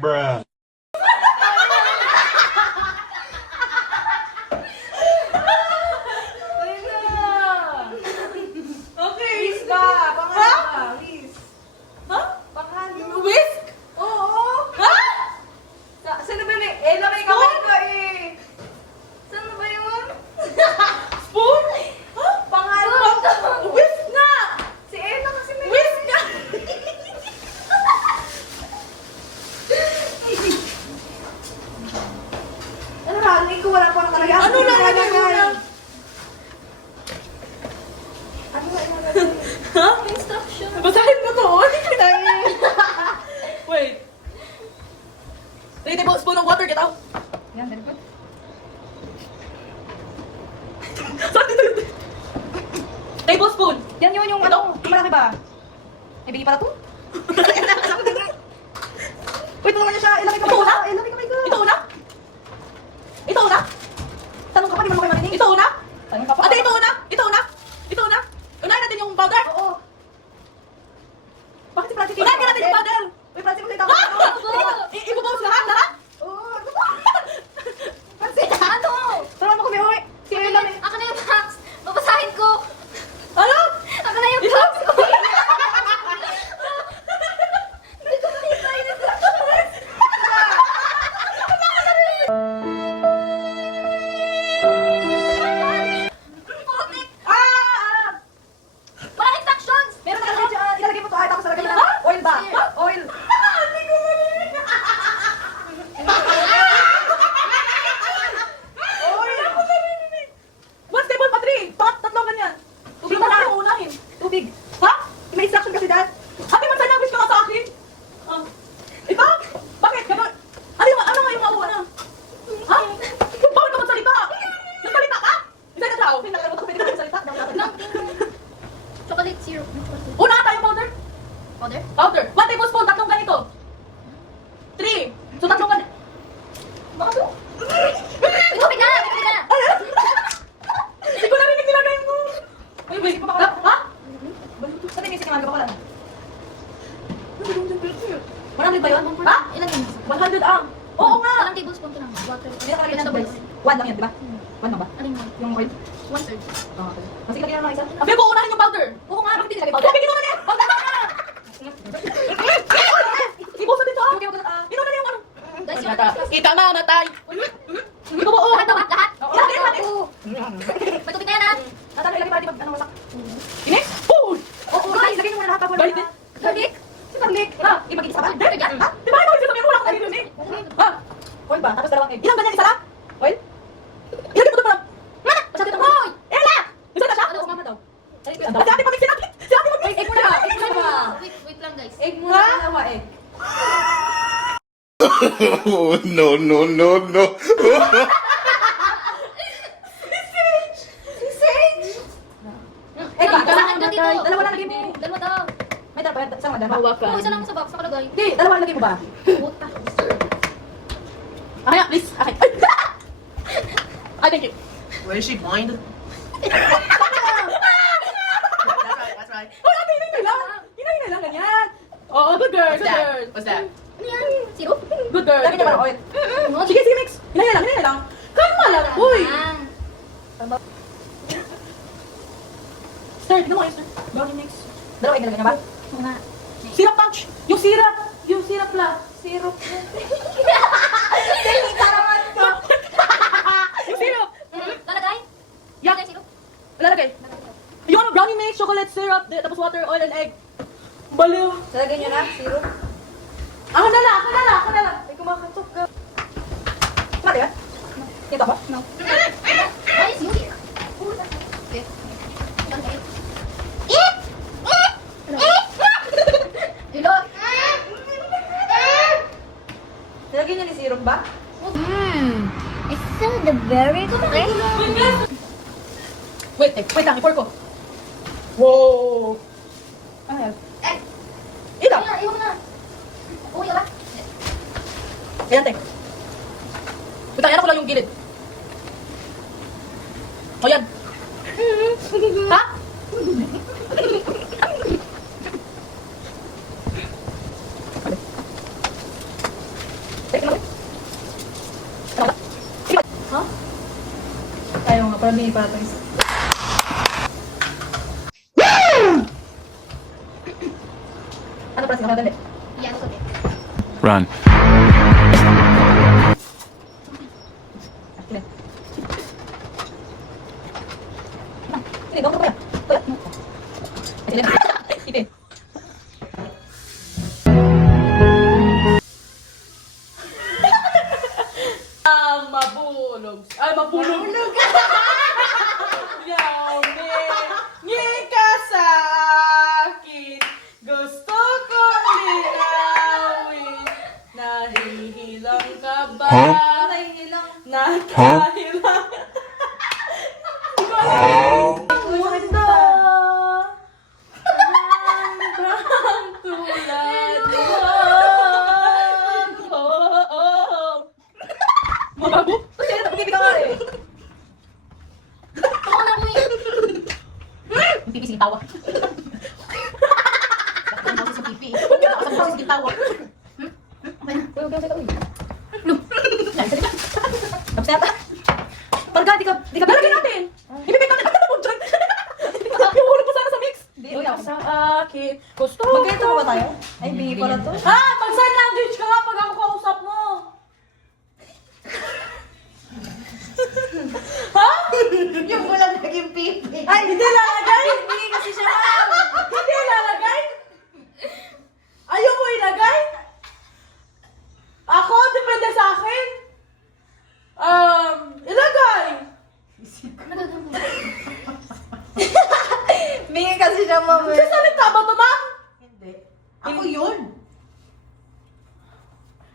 Bruh. Okay. Whisk ba? Pangalan ba? Whisk. Ha? Pangalan. Whisk? Oo. Ha? Saan ba may? Eh, lamay kamay ko eh. Saan ba yun? Spoon? Ha? Pangalan. Whisk nga! Si Ella kasi may... Whisk nga! Ano rally ko? Wala pa nakalagay. Ano lalagay mo na? Ano na ilalagay? Ha? Instruction. Basahin mo to. Wait. 3 tablespoon of water, get out. Yan, very good. Saan dito yun? Tablespoon. Yan yun yung ano, yung malaki ba? May bigay pala to? Wait, tulungan niya siya. Ilagay ko. Ito una? Ilagay ko. Ito una? Ito una? Tanong ka pa, di mo kayo marinig? Ito una? Tanong ka pa. Ate, ito una? Ito una? Ito una? Unahin natin yung powder? Oo. Bakit si Francis? Unahin ka natin yung powder! Uy, Francis, ulit ako. Ibubuhos lahat? Lahat? Oo. Francis, ano? Tulungan mo kami, uy. Si Ella may... Ako na yung box. Babasahin ko. Ano? Ako na yung box ko. Ah! Walang instructions. Meron ka na dyan. Ilalagay mo to. Ay, tapos lalagay mo na. Oil ba? Oil. One table pa 3. Tatlong ganyan. Tubig na lang yung unahin. Tubig. Ha? May instruction kasi dad. Ate, magsanabis ka nga sa akin. Ah. Ito? Bakit? Gano'n? Ano nga yung makuha na? Ha? Bakit ka magsalita? Nagsalita ka? Isa ka tao. Pinakalagot ko, pwede ka magsalita. Chocolate syrup. Una ka tayong powder? Powder? Powder. 1 tablespoon. Tatlong ganito. 3. So, tatlong ganito. Baka to? May tubig na! May tubig na! Hindi ko narinig nilagay mo. Uy, wait, pa pala. Ha? Saan yung music yung pa pala? 100 ba yun? Ha? Ilan yun? 100 ang. Oo nga. Ilang tablespoon ko lang? Water. Hindi nakalagay ng Vegetables. guys. One lang yan, di ba? One lang ba? Alin mo? Yung oil? 1/3. Okay. Mas ilagay na naman isa. Abi ko unahin yung powder. Oo nga, bakit hindi nilagay Powder. powder? Sabi ko na niya. Powder na ka. Ibusan dito ah. Okay, okay. Ino na yung ano. Guys, yung Ika na, natay. Ito ba? Lahat daw, lahat. Oo. Ilagay natin. May tubig na yan, ha? Natalo, ilagay pa, di ba? Ano wasak? Inis? Food. Oo, guys, ilagay mo muna lahat bago Garlic. na. Garlic? Si garlic. Ha? Ibag-isa ba? Ha? Di ba ikaw isa sabihin mo lang tayo yun eh? Ha? Oil ba? Tapos dalawang egg. Ilang ganyan isa lang? Oil? Ilagay mo ito parang. Masyado ito. Hoy! Ella! Isa na siya? Ano, mama daw. Si ate pamix sinapit. Si ate pamix. Egg muna ba? Egg muna ba? Wait lang, guys. Egg muna, dalawa egg. Oh, no, no, no, no. Egg ba? Sa akin ka dito. Dalawa lang lagay mo. Dalawa daw. May dalawa, isang madama. Oo, isa lang sa box. Nakalagay. Hindi, dalawa lang lagay mo ba? Puta. Okay, please. Okay. Ay, thank you. Where is she blind? That's right, that's right. Oh, ate, hinay lang. Hinay lang, ganyan. Oh, good girl, What's good that? girl. What's that? Ano yan? Syrup? Good girl. Lagay niya parang oil. Sige, sige, mix. Hinay lang, hinay lang. Kalma lang. Uy. Sir, tignan mo kayo, sir. Brownie mix. Dalawa egg nilagay niya ba? Oo nga. Syrup punch. Yung syrup. Yung syrup lang. Syrup. Yung syrup. Lalagay? Yeah. Lalagay syrup? Lalagay. Yung ano, brownie mix, chocolate syrup, tapos water, oil, and egg. Baliw. Lalagay niyo na, syrup. Ako na lang, ako na lang, ako na lang. Ay, kumakatok ka. Mati yan? Ito ba? No. Ay, syrup. Okay. Lalagay. Dilo. Nilagay niya ni syrup ba? It's still the very fresh. Wait lang, i-pour ko. Wow. Ano yan? Eh, Ito. iwan mo na. Uwi ka ba? Ayan, te. Bitayan ko lang yung gilid. O yan. Ha? Para may patay. Ano para siya maganda? Yan ko din. Run. Sige, gawin ko pa yan. Sige. Sige. Mabulog. Ay, mabulog. Yummy. Ngika sa akin. Gusto kong linawin. Nahihilang ka ba? Nahihilang. Nakahilang. Ganda. Ang tulad mo. Mabago? Kasi na pag-ibig ka nga eh. Ako na mo eh. Yung pipi, sige tawa. Ang boses ng pipi. Ang boses ng tawa. Uy, huwag kang sa'yo. Tapos yata. Parga, di ka lalagyan natin. Ibibig natin. Ano mo dyan? Iuhulog mo sana sa mix. Uy, sa akin. Gusto ko. Magkito ba tayo? Ay, bingi pala to. Mag-sign language ka nga pag ako kausap mo. Yung walang naging pipi. Ay, hindi lalagay. Bingi kasi siya, ma'am. Hindi lalagay. Ayaw mo ilagay? Ako, depende sa akin. Ilagay. Bingi kasi siya, ma'am. Sasalita ba to, ma'am? Hindi. Ako yun.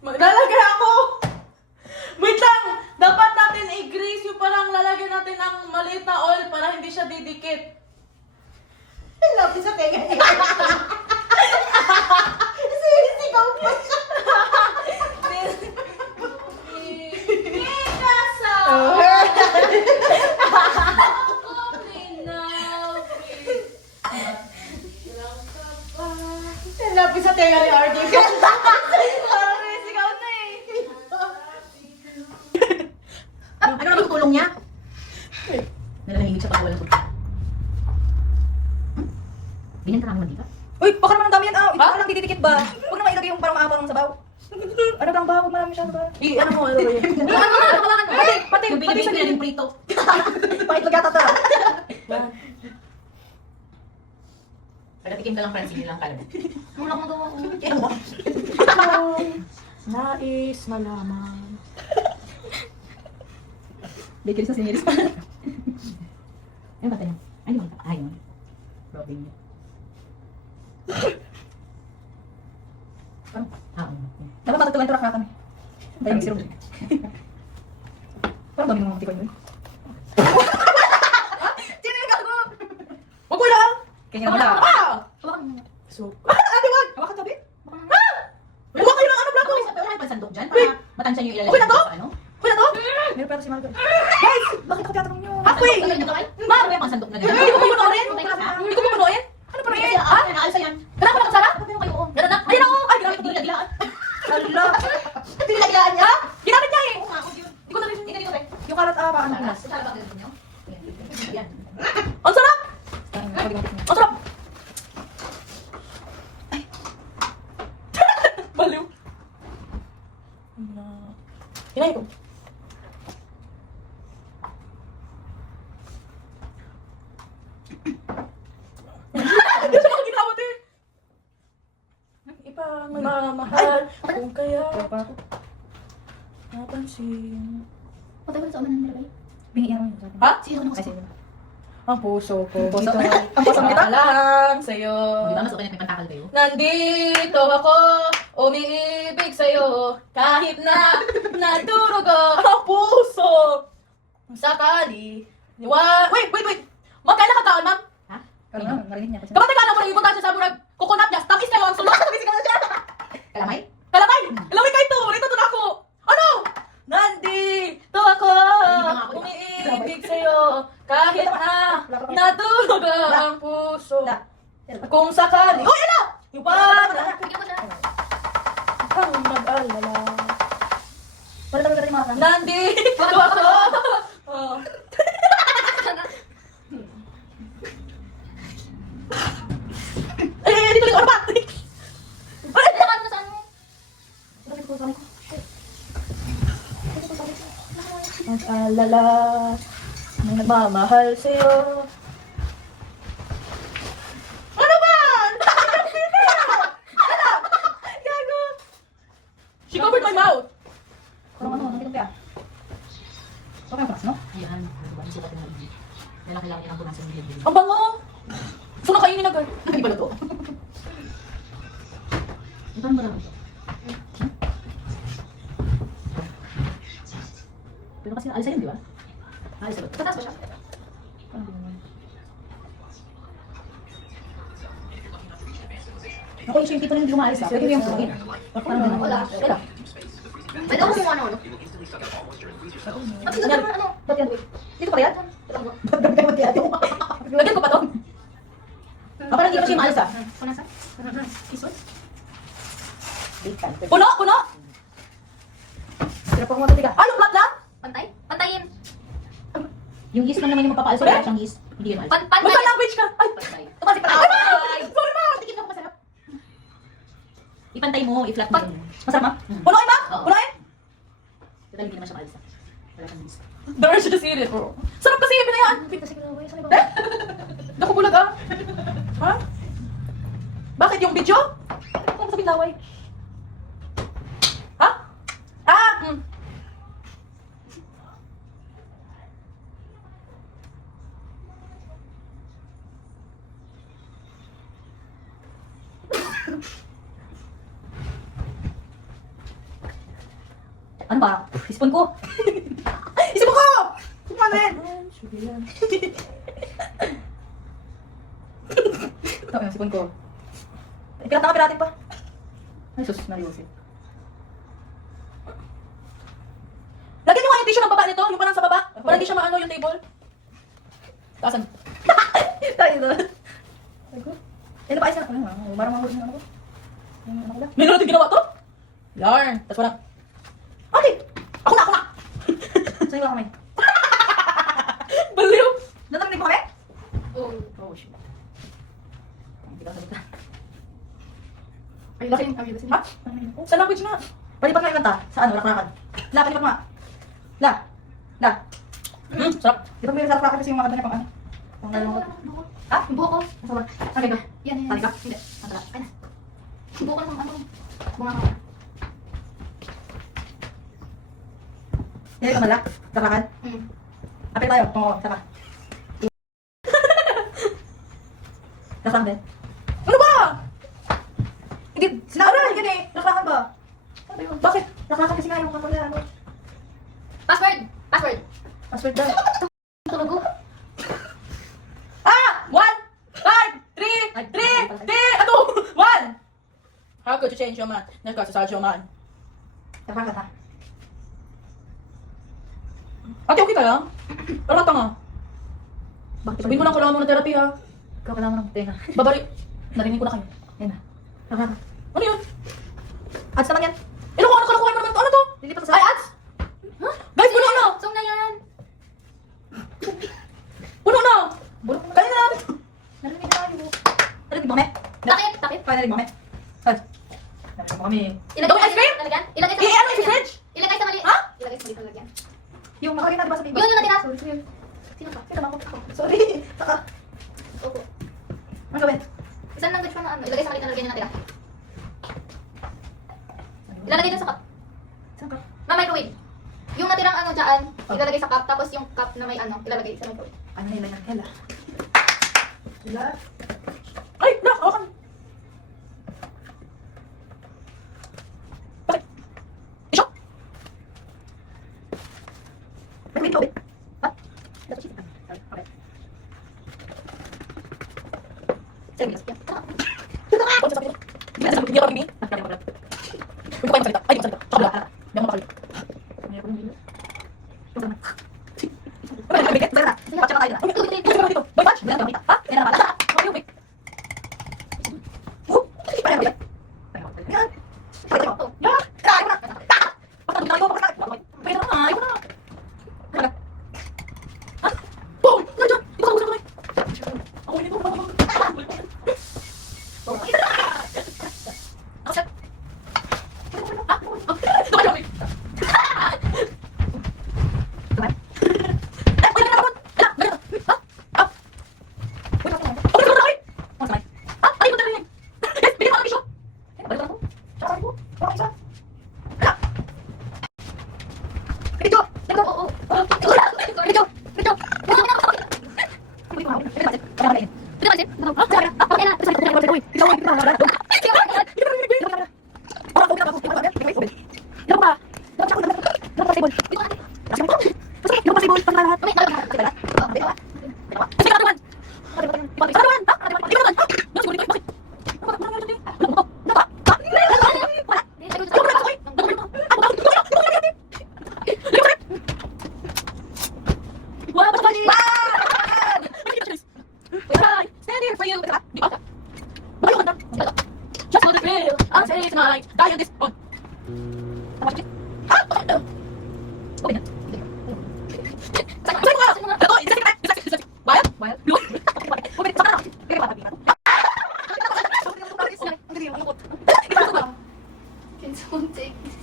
Maglalagay ako. Wait lang. Dapat natin i-grease yung parang lalagyan natin ng maliit na oil para hindi siya didikit. Lapis sa tenga niya. Sinisigaw pa siya. Kita sa Lapis sa tenga ni RJ. Parang sinisigaw na eh. Ano naman yung tulong niya? Nalalahingit siya pag walang tulong. Ganyan ka naman dito? Uy, baka naman ang dami yan. Ito ka lang didikit ba? Huwag naman ilagay yung parang maapang ng sabaw. Ano bang ba? Huwag marami siya ba? Ano mo? Ano ba yun? Pati Yung sa binibig niya yung prito. Bakit lagata to? Pagkatikim ka lang, Francine, lang kalab. Mula ko magawa ko. Nais malaman. Bakery sa siniris pa. Ano ba tayo? Ano ba? Ayun. Robin. Ano? Dapat matatulan turak na kami. Tayo ng sirup. Parang dami mga tikon yun. Sino yung gago? Wag mo lang! Kanya na wala. Hawakan mo. So, ate wag! Hawakan tabi? Huwag kayo ng ano plato! Wala pa sandok dyan para matansya niyo ilalagay Okay na to? sa ano? Okay na to? Meron pa si Margot. Guys! Bakit ako tinatanong nyo? Ako eh! Ano ba yung sandok na ganyan? Hindi ko pupunuin! Hindi ko pupunuin! Ano pa rin? Ha? Naalsa yan. Kailangan ko lang sarap? Meron kayo. Meron na? Ayun ako! Ay, ginamit Hindi niya! nila. Hala! Pinilagilaan niya? Ginamit niya eh! Oo nga, ako yun. Hindi ko na rin. Hindi ganito tayo. Yung karat paano ko Sa talaga ganito niyo? Yan. Ang sarap! Ang sarap! Ay! Baliw! Hinay ko. Hindi siya ako ginawat eh! Ipagmamahal kung kaya napansin. Patay ko na sa unan ng nilagay. Bingiyan mo sa akin. Ha? Sino ko Ay, na sige. Ang puso ko. Puso. Ang puso kita lang sa'yo. Di ba mas okay na may pantakal kayo? Nandito ako, umiibig sa'yo, kahit na nadurugo ang puso. Sakali. Wait! Magkailan ka taon, ma'am? Ha? Narinig niya. Kapatid ka na mo, ibutang siya sa murag, coconut niya, tamis kayo ang sulok. Kalamay? Kalamay! Kalamay kayo to! Rito na ako! Ano? Nandito ako, umiibig sa'yo, kahit na nadurugo ang puso. Kung sakali. Uy, ano? Yung parang Bigyan ko siya. kang mag-alala. Para tayo ka rin mga Nandito ako. Oh. ko sa ko. Mag-alala, may nagmamahal sa'yo. Ano ba? Gago! She covered my mouth. Parang ano, nakita kaya? Okay ang punas, no? Ayan, ano sukat yung nalibig. Kailangan niya ng punas yung nalibig. Ang bango! Gusto na kainin agad. Hindi pala to. Ito ba lang ito? Pero kasi alisa yun, di ba? Alisa yun. Tataas ba siya? Ako yung pito na hindi umaalis ah. Pwede mo yung pulungin. Wala. Wala. Pwede ako kumuha ng ano? Ba't ito naman ano? Ba't yan? Dito pa yan? Ba't gamit mo kaya ito? Lagyan ko pa to. Ako lang hindi pa siya umaalis ah. Punasan? Kisos? Big time. Puno! Puno! Sira pa kung matiga. Ano? Flat lang? Pantay? Pantayin! Yung yeast lang naman yung magpapaalis. Wala siyang yeast. Hindi yun maalis. Basta Pantayin! language ka. Ay! Pantay. Tumasik pa. Ay! Sorry ma! Tikim na ako masarap. Ipantay mo, i-flat mo. Masarap ma? Punuin ma? Oo. Punuin? Total hindi naman siya maalis ah. Wala siyang yeast. The urge to just eat it, bro. Sarap kasi yung pinayaan. Wait, kasi kinaway. Saan ba? Naku bulag ah. Ha? Bakit yung video? Ano sa pinaway? Ha? Ah! Ano ba? Spoon ko. Isip ko! Kumanin! Ito yung spoon ko. Piratin pa. Ay sus, nariyosin. Lagyan nyo nga yung tissue ng baba nito, yung parang sa baba. Para hindi siya maano yung table. Taasan. Tayo na. Ano pa ayos na? Marang mahulog na ano ko. Yung ano ko ba? May natin ginawa to? Yarn. Tapos wala. Okay. Ako na. Sa'yo wala kamay. Baliw. Natarinig mo kami? Oo. Oh shit. Hindi ka salita. Ay, lasing. Ay, lasing. Ha? Sa language na. Palipat nga yung kanta. Sa ano? Rakrakan. La, palipat mo nga. La. Sarap. Di ba may rakrakan kasi yung mga kanta niya pang ano? Pang lalong ko. Ha? Yung buho ko. Nasa ba? Okay ba? Yan, yan. Tali ka? Hindi. Matala. Ay na. Yung buho ko ng ano. Bunga ko. Hindi ka malak. Rakrakan. Apit tayo. Tungo. Saka. Rakrakan din. Ano ba? Hindi. Sinabi yan eh. Rakrakan ba? Ano yun? Bakit? Rakrakan kasi nga yung kapala. Ano? Password! Password! Password daw. Tulog ko. Ah! 1, 5, 3, 3, ano? 1! How could you change your mind? Nagkasasal your mind. Rakrakan ha. Ate, okay ka lang? Parang tanga. Bakit? Sabihin mo lang kailangan mo ng therapy ha. Ikaw kailangan mo ng tenga. Babari. Narinig ko na kayo. Yan na. Rakrakan. Ano yun? Ads naman yan. Eh, ano kalokohan mo naman to? Ano to? Hindi pa to Ay, ads! Huh? Guys, puno na! Song na yan! Puno na! Bulok mo. Kaya na natin. Narinig tayo. Narinig mo kami? Takip! Takip! Paano narinig mo kami? Ads. Narinig mo kami. Gawin ice cream? Lalagyan? Ilagay sa Ano yung fridge? Ilagay sa mali. Ha? Ilagay sa mali sa lalagyan. Yung nakalagay natin ba sa paper? Yun yung natira. Sino ka? Sino ba ako? Sorry. Saka. Opo. Ano gawin? Isang language pa na ano. Ilagay sa mali na lalagyan yung natira. Ilalagay dun sa cup. Saan ka? Microwave. Yung natirang ano dyan, ilalagay sa cup. Tapos yung cup na may ano, ilalagay sa microwave. Ano nila yan? Kela. Sila. Ay, na, hawakan. Bakit? Isyo? Wait, wait. Ha? Dapat siya. Okay. Sige, sige. Bakit sa sakit? Hindi ka hindi ka pag-ibig? Nakakaya ko pala. Hindi ko kayo magsalita. Ay, di ko magsalita. Tsaka wala. Hindi ako makalit. Ano ko nila? Ito naman. Ano yung bigat? Basta. Patsa pa tayo na. Ay, ito ba dito? Boy, match? Hindi na makita. Ha? Hindi na nakita. Okay, okay. Paano ba yan? Yan. Pakita ko. Yan! Kaya ko na. Bakit hindi na kayo? Bakit? Pakita ko na. Ayoko na. Ano? Ha? Boy! Nandiyan! Ito ka, usap ko na. Ako hindi ko. Pakita na. Ako siya. Ha? Ito! Ito! Oo! Ito! Ito! Stand here for you. Just for the thrill, I'll say tonight. Die on this. Oh. Can someone take this?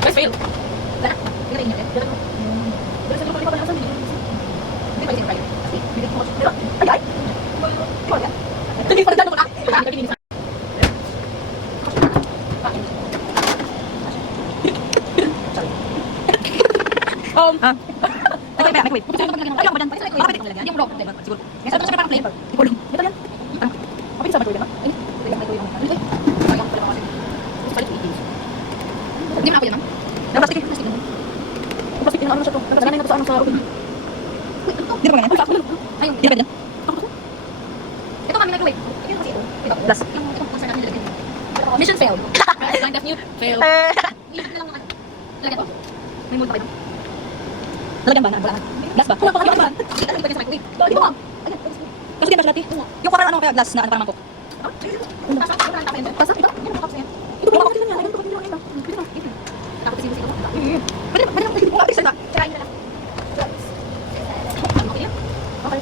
Let's fail. Hindi mo ako yan, ma'am. Plastic eh. Plastic na ano siya to. Nagkasanay na to sa ano sa oven. Hindi mo ganyan. Ayun, hindi na pwede yan. Ito kami microwave. Plus. Mission failed. Kind of new. Fail. Iisip na lang naman. Lagyan to. May mold pa kayo. Lalagyan ba na? Wala na. Glass ba? Wala pa kayo naman. Ito lagyan sa microwave. Ito mo. Kasi di ba siya dati? Yung parang ano kaya glass na ano parang mangkok. Basta ito. Yan ang cups na yan. Ito yung kapatid na yan. Ito yung kapatid na yan. Tapos sino-sino. Pwede na. Pwede na. Pwede na. Pwede na. Tsaka yun na lang. Okay yan? Okay.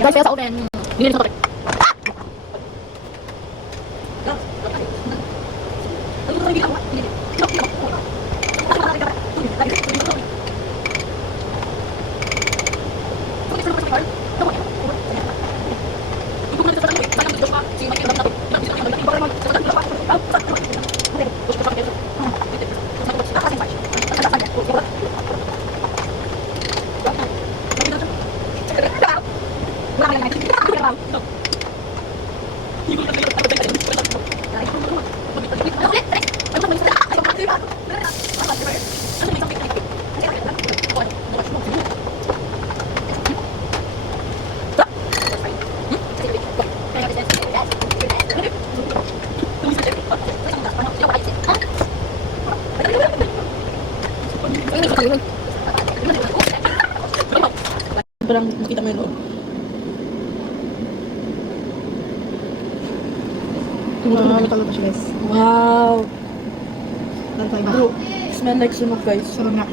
Guys, fail sa oven. Binili sa topic. Parang makita mo yung loob. Wow, talaga siya guys. Wow. Bro, Smell like sunog, guys. sarap nga.